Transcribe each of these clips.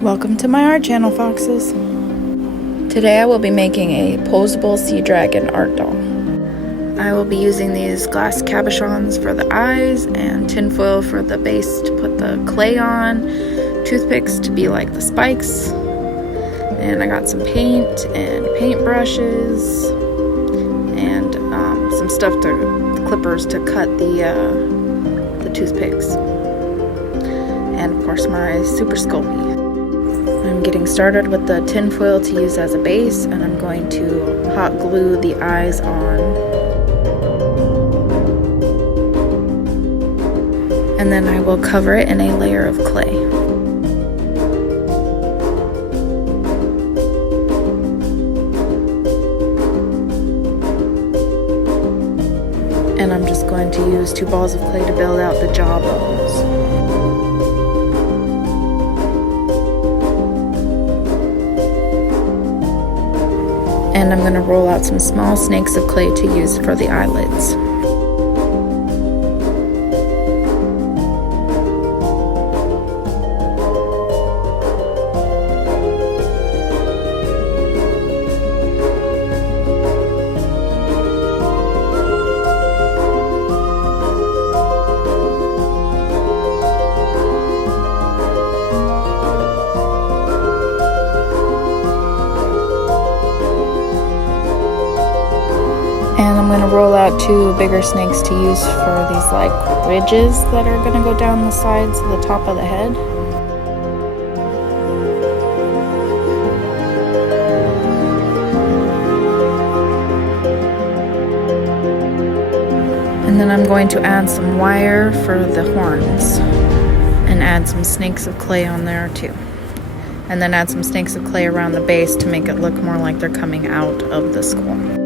Welcome to my art channel, foxes. Today I will be making a Poseable sea dragon art doll. I will be using these glass cabochons for the eyes and tinfoil for the base to put the clay on, toothpicks to be like the spikes, and I got some paint and paint brushes and some stuff clippers to cut the toothpicks, and of course my super Sculpey. I'm getting started with the tinfoil to use as a base, and I'm going to hot glue the eyes on. And then I will cover it in a layer of clay. And I'm just going to use 2 balls of clay to build out the jaw bones. And I'm going to roll out some small snakes of clay to use for the eyelids. And I'm going to roll out 2 bigger snakes to use for these like ridges that are going to go down the sides of the top of the head. And then I'm going to add some wire for the horns and add some snakes of clay on there too. And then add some snakes of clay around the base to make it look more like they're coming out of the skull.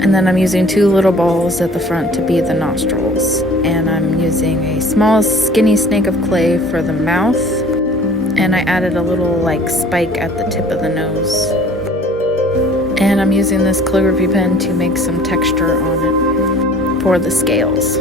And then I'm using 2 little balls at the front to be the nostrils. And I'm using a small skinny snake of clay for the mouth. And I added a little like spike at the tip of the nose. And I'm using this calligraphy pen to make some texture on it for the scales.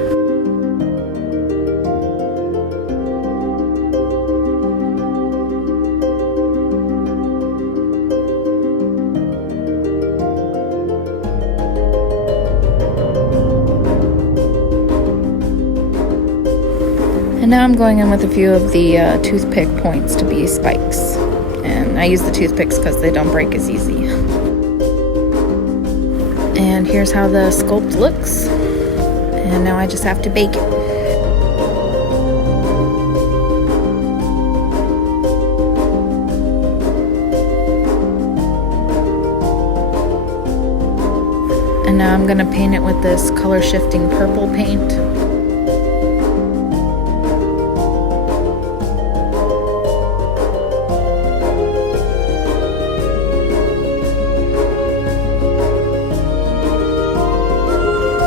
And now I'm going in with a few of the toothpick points to be spikes. And I use the toothpicks because they don't break as easy. And here's how the sculpt looks. And now I just have to bake it. And now I'm going to paint it with this color shifting purple paint.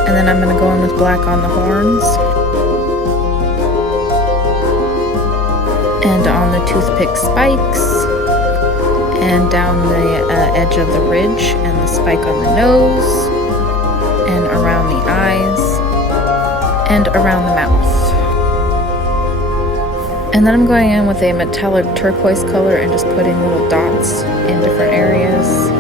And then I'm going to go in with black on the horns and on the toothpick spikes and down the edge of the ridge and the spike on the nose and around the eyes and around the mouth. And then I'm going in with a metallic turquoise color and just putting little dots in different areas.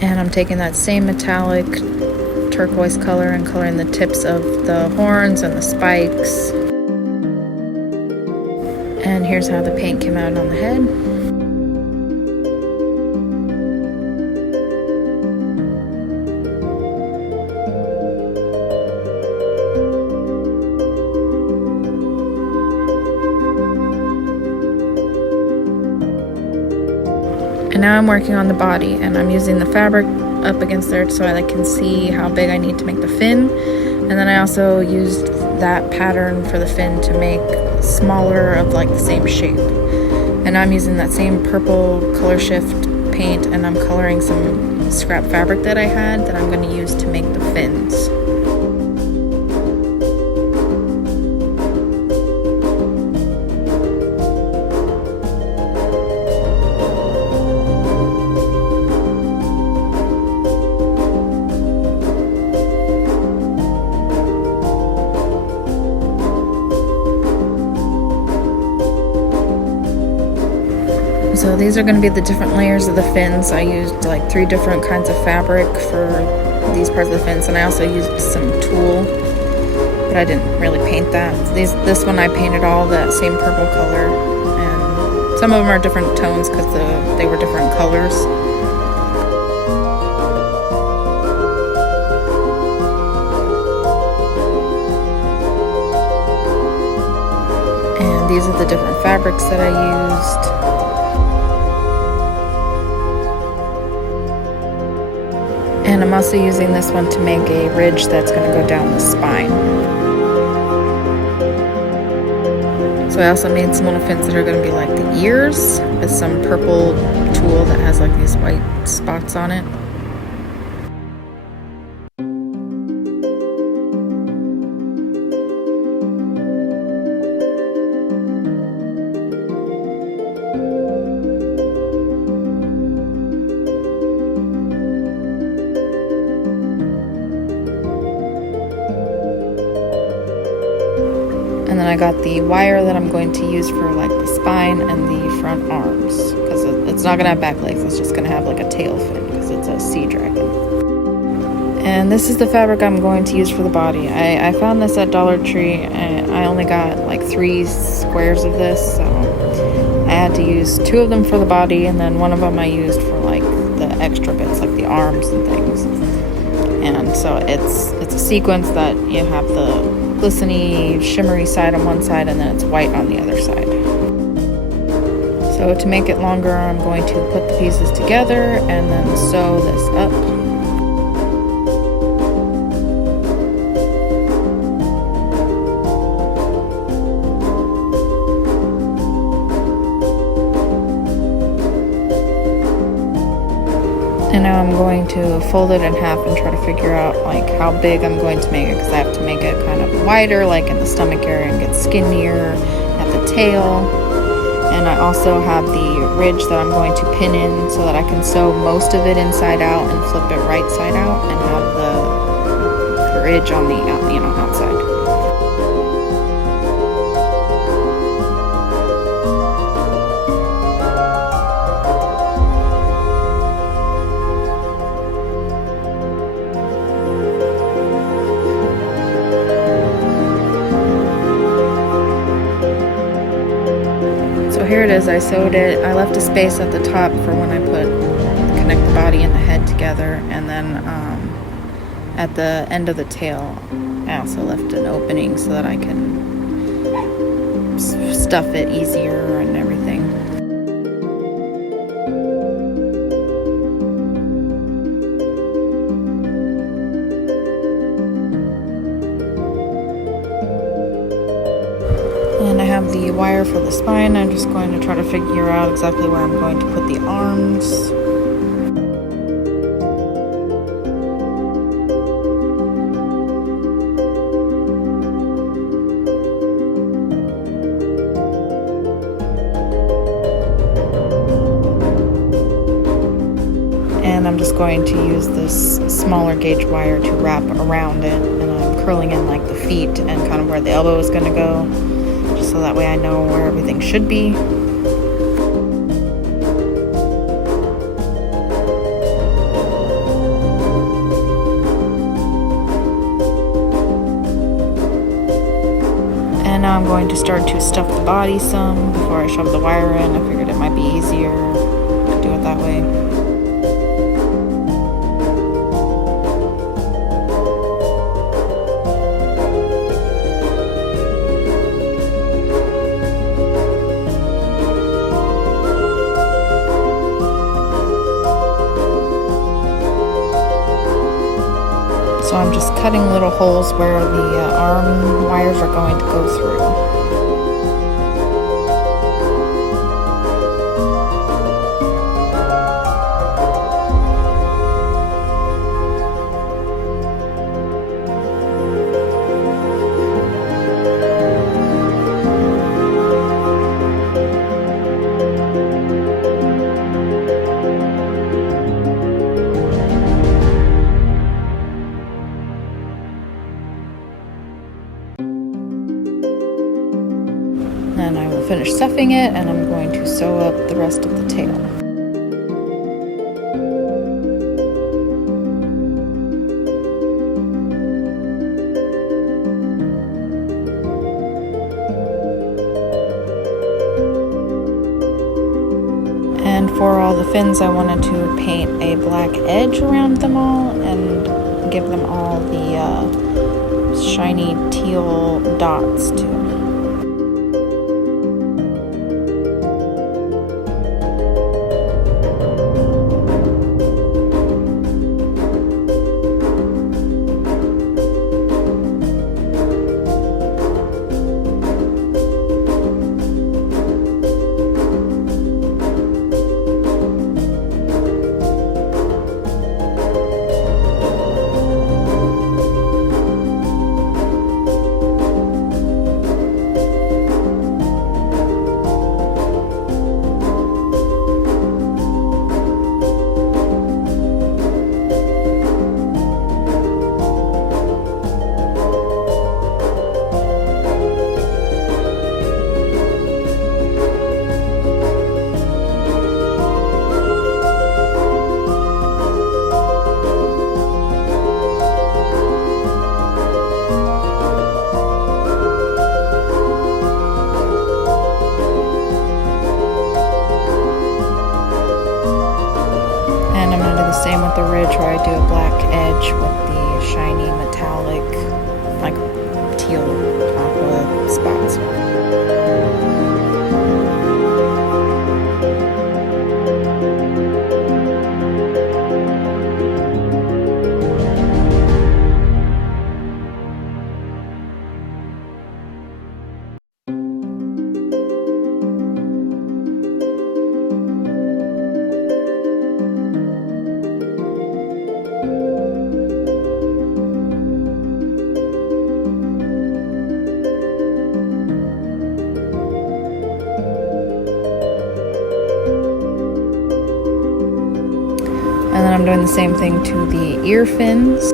And I'm taking that same metallic turquoise color and coloring the tips of the horns and the spikes. And here's how the paint came out on the head. And now I'm working on the body, and I'm using the fabric up against there so I can see how big I need to make the fin. And then I also used that pattern for the fin to make smaller of like the same shape. And I'm using that same purple color shift paint, and I'm coloring some scrap fabric that I had that I'm going to use to make the fins. So these are going to be the different layers of the fins. I used like 3 different kinds of fabric for these parts of the fins, and I also used some tulle, but I didn't really paint that. This one I painted all that same purple color, and some of them are different tones because they were different colors. And these are the different fabrics that I used. And I'm also using this one to make a ridge that's going to go down the spine. So I also made some little fins that are going to be like the ears with some purple tulle that has like these white spots on it. And then I got the wire that I'm going to use for like the spine and the front arms, because it's not gonna have back legs, it's just gonna have like a tail fin because it's a sea dragon. And this is the fabric I'm going to use for the body. I found this at Dollar Tree, and I only got like 3 squares of this, so I had to use 2 of them for the body, and then 1 of them I used for like the extra bits, like the arms and things. And so it's a sequence that you have the glistening, shimmery side on one side, and then it's white on the other side. So to make it longer, I'm going to put the pieces together and then sew this up. And now I'm going to fold it in half and try to figure out like how big I'm going to make it, because I have to make it kind of wider, like in the stomach area, and get skinnier at the tail. And I also have the ridge that I'm going to pin in so that I can sew most of it inside out and flip it right side out and have the ridge on the outside. So here it is, I sewed it. I left a space at the top for when I connect the body and the head together, and then at the end of the tail I also left an opening so that I can stuff it easier and everything. And I have the wire for the spine. I'm just going to try to figure out exactly where I'm going to put the arms. And I'm just going to use this smaller gauge wire to wrap around it, and I'm curling in like the feet and kind of where the elbow is going to go, just so that way I know where everything should be. And now I'm going to start to stuff the body some before I shove the wire in. I figured it might be easier to do it that way. So I'm just cutting little holes where the arm wires are going to go through. I'm finished stuffing it, and I'm going to sew up the rest of the tail. And for all the fins, I wanted to paint a black edge around them all and give them all the shiny teal dots too. Same with the ridge, where I do a black edge with the shiny metallic, like teal aqua spots. And then I'm doing the same thing to the ear fins.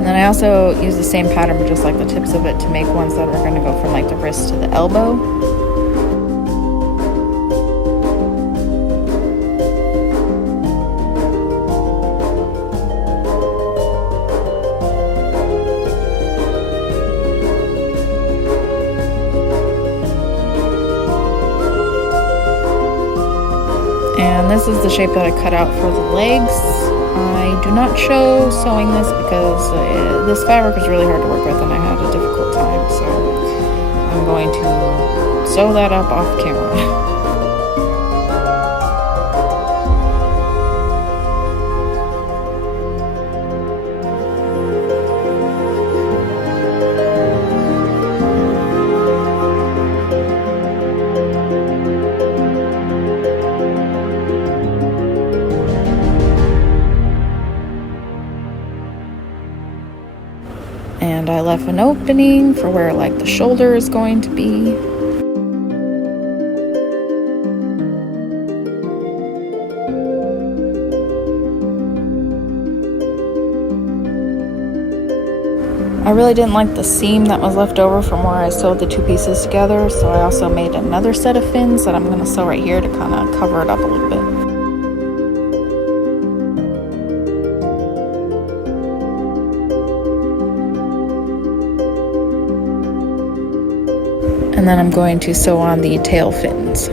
And I also use the same pattern, just like the tips of it, to make ones that are going to go from like the wrist to the elbow. And this is the shape that I cut out for the legs. I do not show sewing this because this fabric is really hard to work with and I had a difficult time, so I'm going to sew that up off camera. And I left an opening for where like the shoulder is going to be. I really didn't like the seam that was left over from where I sewed the two pieces together, so I also made another set of fins that I'm going to sew right here to kind of cover it up a little bit. And then I'm going to sew on the tail fins.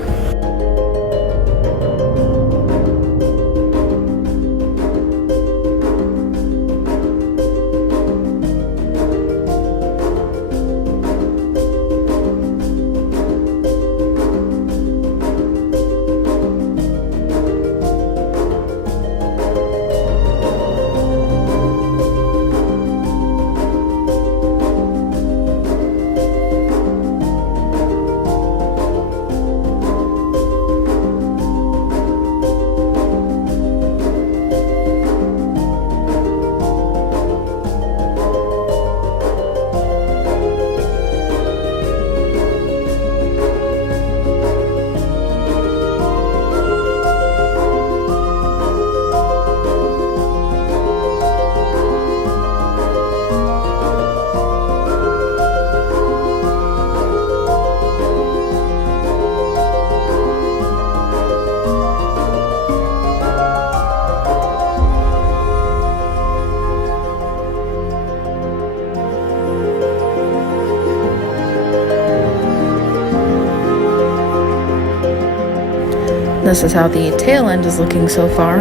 this is how the tail end is looking so far.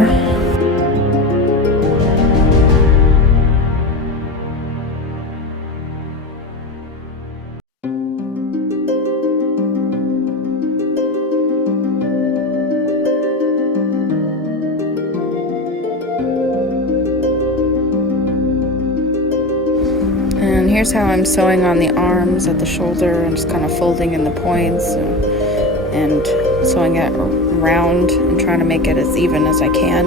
And here's how I'm sewing on the arms at the shoulder and just kind of folding in the points and sewing it around and trying to make it as even as I can.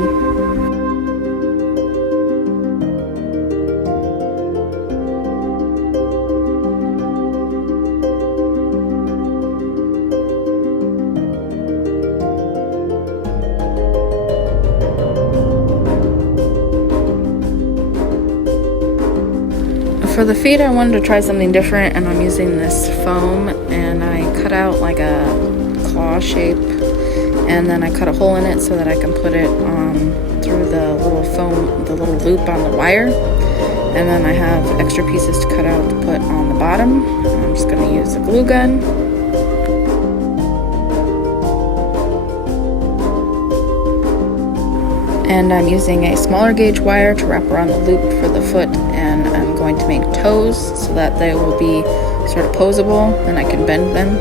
For the feet, I wanted to try something different, and I'm using this foam, and I cut out like a claw shape, and then I cut a hole in it so that I can put it through the little foam, the little loop on the wire, and then I have extra pieces to cut out to put on the bottom. I'm just going to use a glue gun. And I'm using a smaller gauge wire to wrap around the loop for the foot, and I'm going to make toes so that they will be sort of poseable and I can bend them.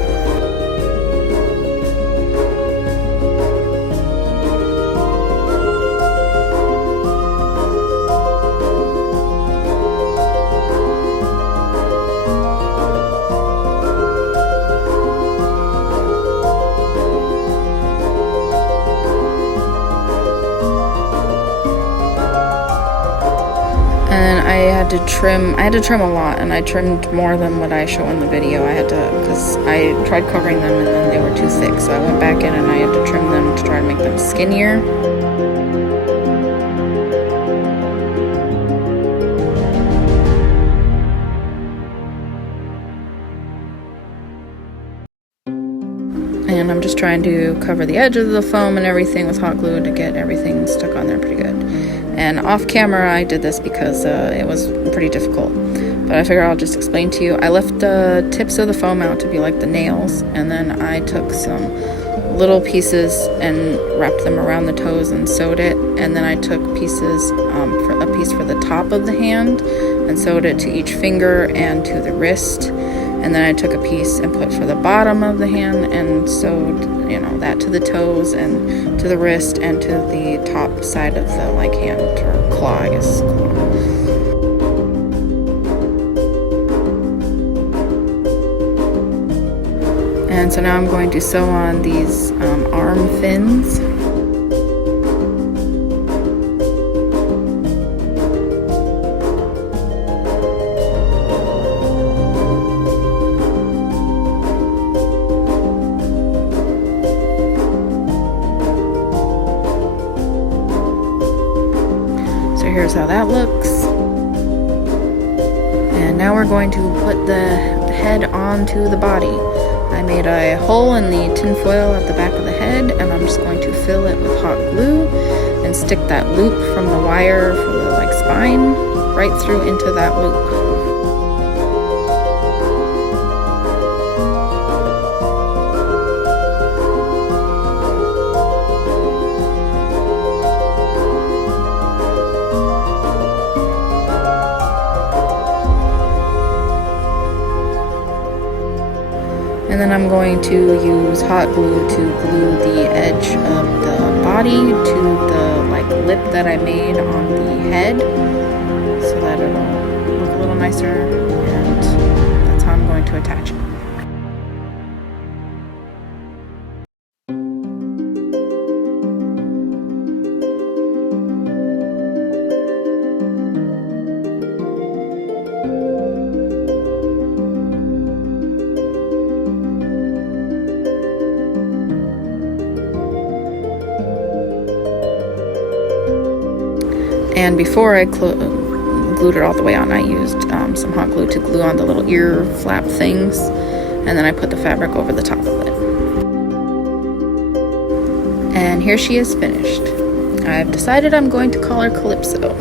And I had to trim a lot, and I trimmed more than what I show in the video. Because I tried covering them and then they were too thick, so I went back in and I had to trim them to try to make them skinnier. And I'm just trying to cover the edge of the foam and everything with hot glue to get everything stuck on there pretty good. And off camera I did this because it was pretty difficult, but I figure I'll just explain to you. I left the tips of the foam out to be like the nails, and then I took some little pieces and wrapped them around the toes and sewed it, and then I took pieces, a piece for the top of the hand and sewed it to each finger and to the wrist, and then I took a piece and put for the bottom of the hand and sewed, that to the toes and to the wrist and to the top side of the hand or claw, I guess. And so now I'm going to sew on these arm fins. So here's how that looks. And now we're going to put the head onto the body. I made a hole in the tin foil at the back of the head, and I'm just going to fill it with hot glue and stick that loop from the wire for the spine right through into that loop. And then I'm going to use hot glue to glue the edge of the body to the lip that I made on the head so that it'll look a little nicer, and that's how I'm going to attach it. And before I glued it all the way on, I used some hot glue to glue on the little ear flap things, and then I put the fabric over the top of it. And here she is finished. I've decided I'm going to call her Calypso.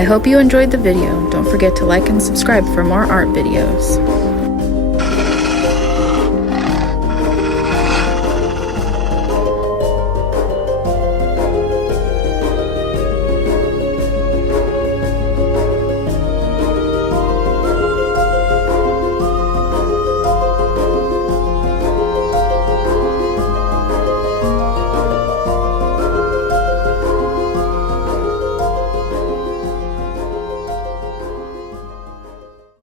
I hope you enjoyed the video. Don't forget to like and subscribe for more art videos.